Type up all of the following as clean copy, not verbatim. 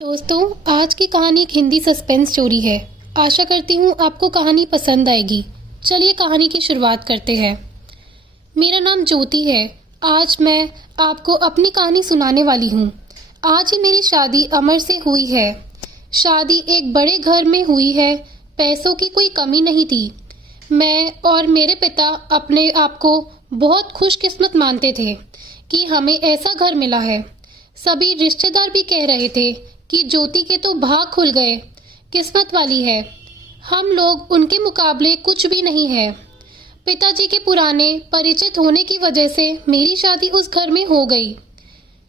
दोस्तों, आज की कहानी एक हिंदी सस्पेंस स्टोरी है। आशा करती हूँ आपको कहानी पसंद आएगी। चलिए कहानी की शुरुआत करते हैं। मेरा नाम ज्योति है। आज मैं आपको अपनी कहानी सुनाने वाली हूँ। आज ही मेरी शादी अमर से हुई है। शादी एक बड़े घर में हुई है। पैसों की कोई कमी नहीं थी। मैं और मेरे पिता अपने आप को बहुत खुशकिस्मत मानते थे कि हमें ऐसा घर मिला है। सभी रिश्तेदार भी कह रहे थे कि ज्योति के तो भाग खुल गए, किस्मत वाली है। हम लोग उनके मुकाबले कुछ भी नहीं है। पिताजी के पुराने परिचित होने की वजह से मेरी शादी उस घर में हो गई।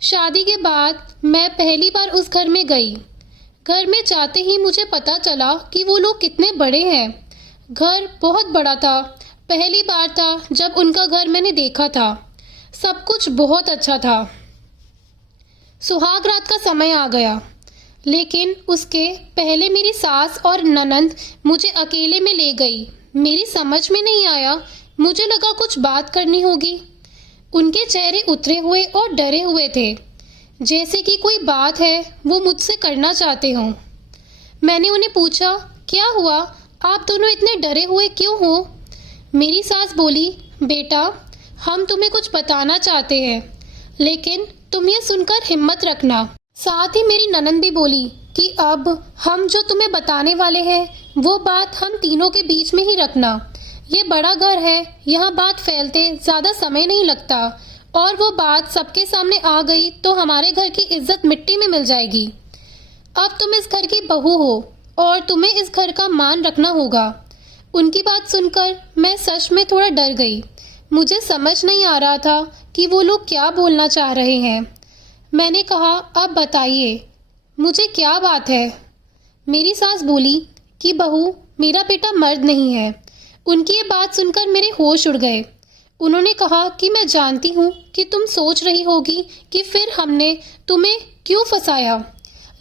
शादी के बाद मैं पहली बार उस घर में गई। घर में जाते ही मुझे पता चला कि वो लोग कितने बड़े हैं। घर बहुत बड़ा था। पहली बार था जब उनका घर मैंने देखा था। सब कुछ बहुत अच्छा था। सुहाग रात का समय आ गया, लेकिन उसके पहले मेरी सास और ननंद मुझे अकेले में ले गई। मेरी समझ में नहीं आया। मुझे लगा कुछ बात करनी होगी। उनके चेहरे उतरे हुए और डरे हुए थे, जैसे कि कोई बात है वो मुझसे करना चाहते हों। मैंने उन्हें पूछा, क्या हुआ? आप दोनों इतने डरे हुए क्यों हो? मेरी सास बोली, बेटा, हम तुम्हें कुछ बताना चाहते हैं, लेकिन तुम ये सुनकर हिम्मत रखना। साथ ही मेरी ननंद भी बोली कि अब हम जो तुम्हें बताने वाले हैं वो बात हम तीनों के बीच में ही रखना। ये बड़ा घर है, यहाँ बात फैलते ज़्यादा समय नहीं लगता, और वो बात सबके सामने आ गई तो हमारे घर की इज्जत मिट्टी में मिल जाएगी। अब तुम इस घर की बहू हो और तुम्हें इस घर का मान रखना होगा। उनकी बात सुनकर मैं सच में थोड़ा डर गई। मुझे समझ नहीं आ रहा था कि वो लोग क्या बोलना चाह रहे हैं। मैंने कहा, अब बताइए, मुझे क्या बात है? मेरी सास बोली कि बहू, मेरा बेटा मर्द नहीं है। उनकी ये बात सुनकर मेरे होश उड़ गए। उन्होंने कहा कि मैं जानती हूँ कि तुम सोच रही होगी कि फिर हमने तुम्हें क्यों फंसाया,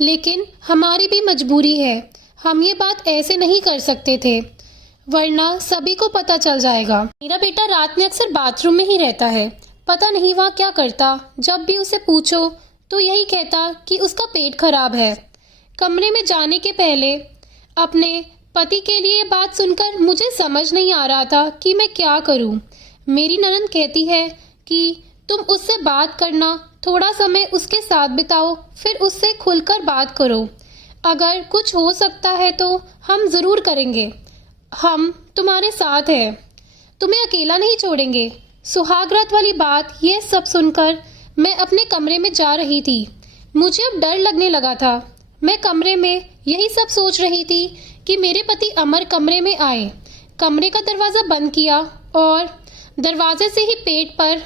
लेकिन हमारी भी मजबूरी है। हम ये बात ऐसे नहीं कर सकते थे, वरना सभी को पता चल जाएगा। मेरा बेटा रात में अक्सर बाथरूम में ही रहता है। पता नहीं वह क्या करता। जब भी उसे पूछो तो यही कहता कि उसका पेट खराब है। कमरे में जाने के पहले अपने पति के लिए बात सुनकर मुझे समझ नहीं आ रहा था कि मैं क्या करूं। मेरी ननंद कहती है कि तुम उससे बात करना, थोड़ा समय उसके साथ बिताओ, फिर उससे खुलकर बात करो। अगर कुछ हो सकता है तो हम ज़रूर करेंगे। हम तुम्हारे साथ हैं, तुम्हें अकेला नहीं छोड़ेंगे। सुहागरात वाली बात ये सब सुनकर मैं अपने कमरे में जा रही थी। मुझे अब डर लगने लगा था। मैं कमरे में यही सब सोच रही थी कि मेरे पति अमर कमरे में आए। कमरे का दरवाज़ा बंद किया और दरवाजे से ही पेट पर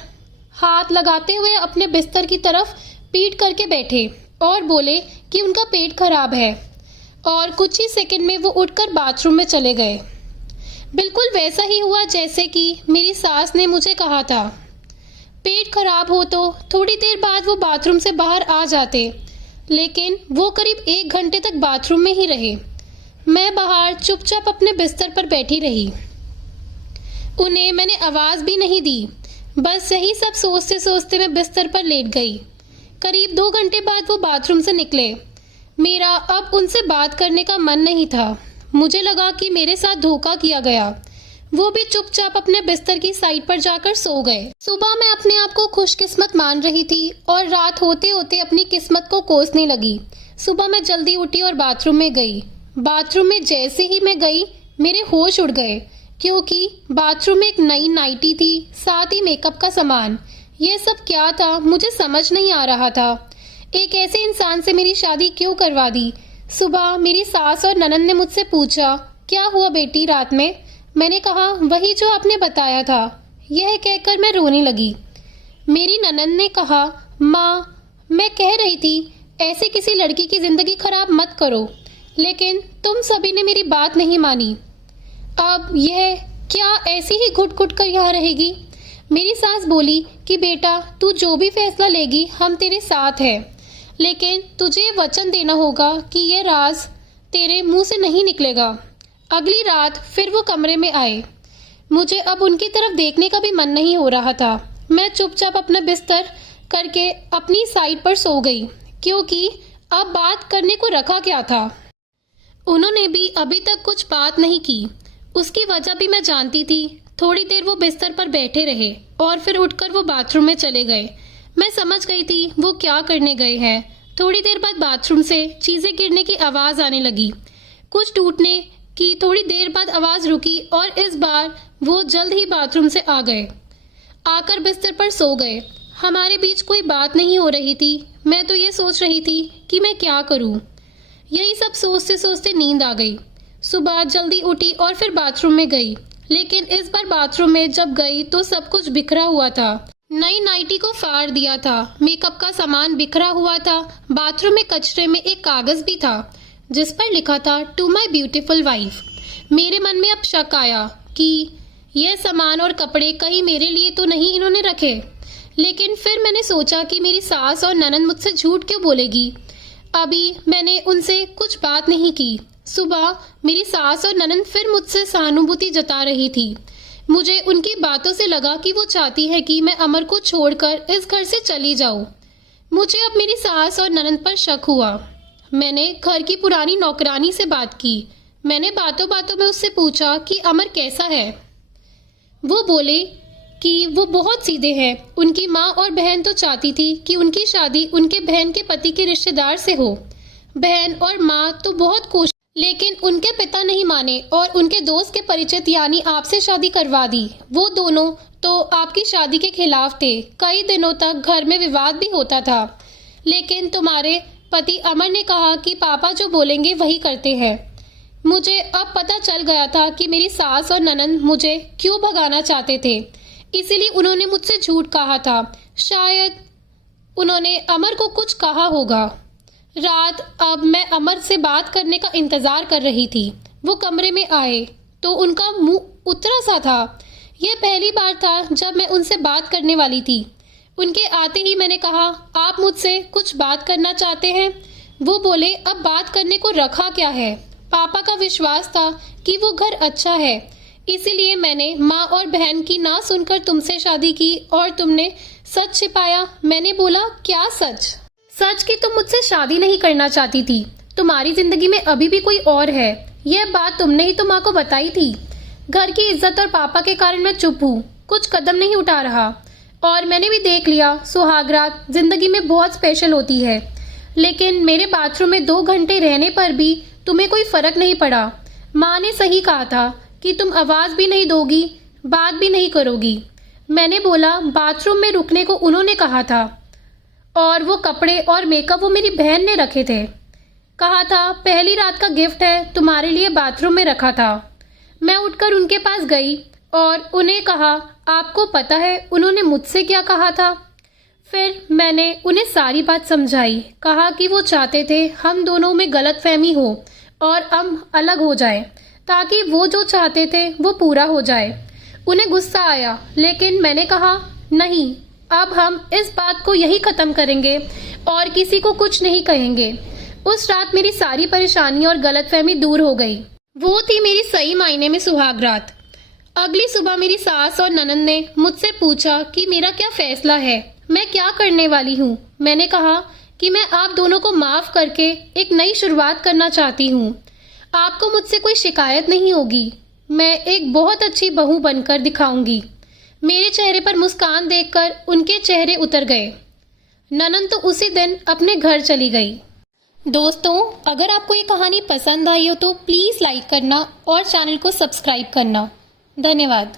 हाथ लगाते हुए अपने बिस्तर की तरफ पीट करके बैठे और बोले कि उनका पेट खराब है, और कुछ ही सेकंड में वो उठकर बाथरूम में चले गए। बिल्कुल वैसा ही हुआ जैसे कि मेरी सास ने मुझे कहा था। पेट खराब हो तो थोड़ी देर बाद वो बाथरूम से बाहर आ जाते, लेकिन वो करीब 1 घंटे तक बाथरूम में ही रहे। मैं बाहर चुपचाप अपने बिस्तर पर बैठी रही। उन्हें मैंने आवाज़ भी नहीं दी। बस यही सब सोचते सोचते मैं बिस्तर पर लेट गई। करीब 2 घंटे बाद वो बाथरूम से निकले। मेरा अब उनसे बात करने का मन नहीं था। मुझे लगा कि मेरे साथ धोखा किया गया। वो भी चुपचाप अपने बिस्तर की साइड पर जाकर सो गए। सुबह मैं अपने आप को खुशकिस्मत मान रही थी और रात होते होते अपनी किस्मत को कोसने लगी। सुबह मैं जल्दी उठी और बाथरूम में गई। बाथरूम में जैसे ही मैं गई मेरे होश उड़ गए, क्योंकि बाथरूम में एक नई नाइटी थी, साथ ही मेकअप का सामान। ये सब क्या था मुझे समझ नहीं आ रहा था। एक ऐसे इंसान से मेरी शादी क्यों करवा दी? सुबह मेरी सास और ननंद ने मुझसे पूछा, क्या हुआ बेटी रात में? मैंने कहा, वही जो आपने बताया था। यह कहकर मैं रोने लगी। मेरी ननंद ने कहा, माँ, मैं कह रही थी ऐसे किसी लड़की की जिंदगी खराब मत करो, लेकिन तुम सभी ने मेरी बात नहीं मानी। अब यह क्या ऐसी ही घुट घुट कर यहाँ रहेगी? मेरी सास बोली कि बेटा, तू जो भी फैसला लेगी हम तेरे साथ हैं, लेकिन तुझे वचन देना होगा कि यह राज तेरे मुंह से नहीं निकलेगा। अगली रात फिर वो कमरे में आए। मुझे अब उनकी तरफ देखने का भी मन नहीं हो रहा था। मैं चुपचाप अपना बिस्तर करके अपनी साइड पर सो गई, क्योंकि अब बात करने को रखा क्या था? उन्होंने भी अभी तक कुछ बात नहीं की। उसकी वजह भी मैं जानती थी। थोड़ी देर वो बिस्तर पर बैठे रहे और फिर उठकर वो बाथरूम में चले गए। मैं समझ गई थी वो क्या करने गए हैं। थोड़ी देर बाद बाथरूम से चीजें गिरने की आवाज आने लगी। कुछ टूटने की थोड़ी देर बाद आवाज रुकी और इस बार वो जल्द ही बाथरूम से आ गए। आकर बिस्तर पर सो गए। हमारे बीच कोई बात नहीं हो रही थी। मैं तो ये सोच रही थी कि मैं क्या करूं। यही सब सोचते सोचते नींद आ गई। सुबह जल्दी उठी और फिर बाथरूम में गई, लेकिन इस बार बाथरूम में जब गई तो सब कुछ बिखरा हुआ था। नई नाइटी को फाड़ दिया था, मेकअप का सामान बिखरा हुआ था। बाथरूम में कचरे में एक कागज भी था जिस पर लिखा था टू माई ब्यूटीफुल वाइफ। मेरे मन में अब शक आया कि यह सामान और कपड़े कहीं मेरे लिए तो नहीं इन्होंने रखे। लेकिन फिर मैंने सोचा कि मेरी सास और ननंद मुझसे झूठ क्यों बोलेगी। अभी मैंने उनसे कुछ बात नहीं की। सुबह मेरी सास और ननंद फिर मुझसे सहानुभूति जता रही थी। मुझे उनकी बातों से लगा कि वो चाहती है कि मैं अमर को छोड़कर इस घर से चली जाऊं। मुझे अब मेरी सास और ननंद पर शक हुआ। मैंने घर की पुरानी नौकरानी से बात की। मैंने बातों बातों में उससे पूछा कि अमर कैसा है। वो बोले कि वो बहुत सीधे हैं। उनकी माँ और बहन तो चाहती थी कि उनकी शादी उनके बहन के पति के रिश्तेदार से हो। बहन और माँ तो बहुत खुश, लेकिन उनके पिता नहीं माने और उनके दोस्त के परिचित यानी आपसे शादी करवा दी। वो दोनों तो आपकी शादी के खिलाफ थे। कई दिनों तक घर में विवाद भी होता था, लेकिन तुम्हारे पति अमर ने कहा कि पापा जो बोलेंगे वही करते हैं। मुझे अब पता चल गया था कि मेरी सास और ननंद मुझे क्यों भगाना चाहते थे। इसीलिए उन्होंने मुझसे झूठ कहा था। शायद उन्होंने अमर को कुछ कहा होगा। रात अब मैं अमर से बात करने का इंतजार कर रही थी। वो कमरे में आए तो उनका मुंह उतरा सा था। यह पहली बार था जब मैं उनसे बात करने वाली थी। उनके आते ही मैंने कहा, आप मुझसे कुछ बात करना चाहते हैं? वो बोले, अब बात करने को रखा क्या है। पापा का विश्वास था कि वो घर अच्छा है, इसीलिए मैंने माँ और बहन की ना सुनकर तुमसे शादी की और तुमने सच छिपाया। मैंने बोला, क्या सच? सच कि तुम मुझसे शादी नहीं करना चाहती थी। तुम्हारी जिंदगी में अभी भी कोई और है। यह बात तुमने ही तो माँ को बताई थी। घर की इज्जत और पापा के कारण मैं चुप हूँ, कुछ कदम नहीं उठा रहा। और मैंने भी देख लिया, सुहागरात जिंदगी में बहुत स्पेशल होती है। लेकिन मेरे बाथरूम में 2 घंटे रहने पर भी तुम्हें कोई फर्क नहीं पड़ा। माँ ने सही कहा था कि तुम आवाज भी नहीं दोगी, बात भी नहीं करोगी। मैंने बोला, बाथरूम में रुकने को उन्होंने कहा था और वो कपड़े और मेकअप वो मेरी बहन ने रखे थे। कहा था पहली रात का गिफ्ट है, तुम्हारे लिए बाथरूम में रखा था। मैं उठकर उनके पास गई और उन्हें कहा, आपको पता है उन्होंने मुझसे क्या कहा था? फिर मैंने उन्हें सारी बात समझाई। कहा कि वो चाहते थे हम दोनों में गलतफहमी हो और हम अलग हो जाएं, ताकि वो जो चाहते थे वो पूरा हो जाए। उन्हें गुस्सा आया, लेकिन मैंने कहा, नहीं, अब हम इस बात को यही खत्म करेंगे और किसी को कुछ नहीं कहेंगे। उस रात मेरी सारी परेशानी और गलतफहमी दूर हो गई। वो थी मेरी सही मायने में सुहागरात। अगली सुबह मेरी सास और ननंद ने मुझसे पूछा कि मेरा क्या फैसला है, मैं क्या करने वाली हूँ। मैंने कहा कि मैं आप दोनों को माफ करके एक नई शुरुआत करना चाहती हूँ। आपको मुझसे कोई शिकायत नहीं होगी। मैं एक बहुत अच्छी बहू बनकर दिखाऊंगी। मेरे चेहरे पर मुस्कान देखकर उनके चेहरे उतर गए। ननंद तो उसी दिन अपने घर चली गई। दोस्तों, अगर आपको ये कहानी पसंद आई हो तो प्लीज़ लाइक करना और चैनल को सब्सक्राइब करना। धन्यवाद।